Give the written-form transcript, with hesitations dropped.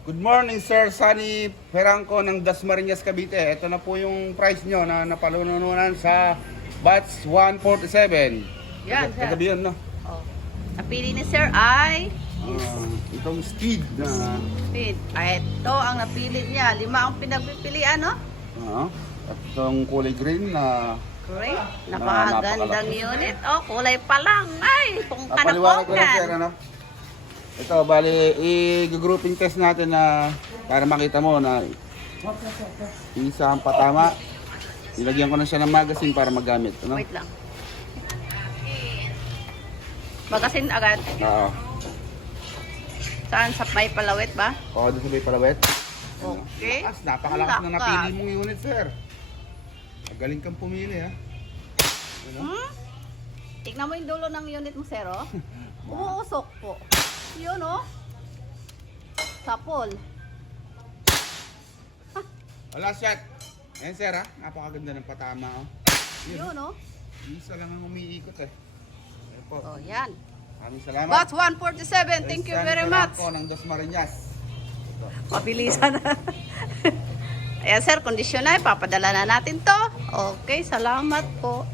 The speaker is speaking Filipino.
Good morning, Sir Sunny Ferangco ng Dasmariñas, Cavite. Ito na po yung price nyo na napalununan sa batch 147. Yan, sir. Kagabi yun, no? Oh. Napili ni Sir ay Itong speed na... speed. Ito ang napili niya. 5 ang pinagpipilian, no? At itong kulay green na... Great. Napakagandang unit. Oh, kulay pa lang. Ay, kung Napaliwanag ko lang, Sir, kanapokan. ano? Ito, bali, i-grouping test natin na para makita mo na isa ang patama. Ilagyan ko na siya ng magazine para magamit. Ano? Wait lang. Magasin agad. Oo. Saan? Sa may palawit ba? Oo, doon sa may palawet. Okay. Napakalakas na Lakas. napili mong unit, sir. Magaling kang pumili, ha? Ano? Tignan mo yung dulo ng unit mo, Sir, oh. Umuusok po. Yun, oh. Sapol. Wala shot. Ayan, sir, ha? Napakaganda ng patama, oh. Yun, oh. Isa lang ang umiikot, eh. Ayan po. Oh, yan. Maraming salamat. Batch 147. Thank you very much. Ako ng Dasmariñas. Mabilisan na. Ayan, sir, kondisyon na. Papadala na natin to. Okay, salamat po.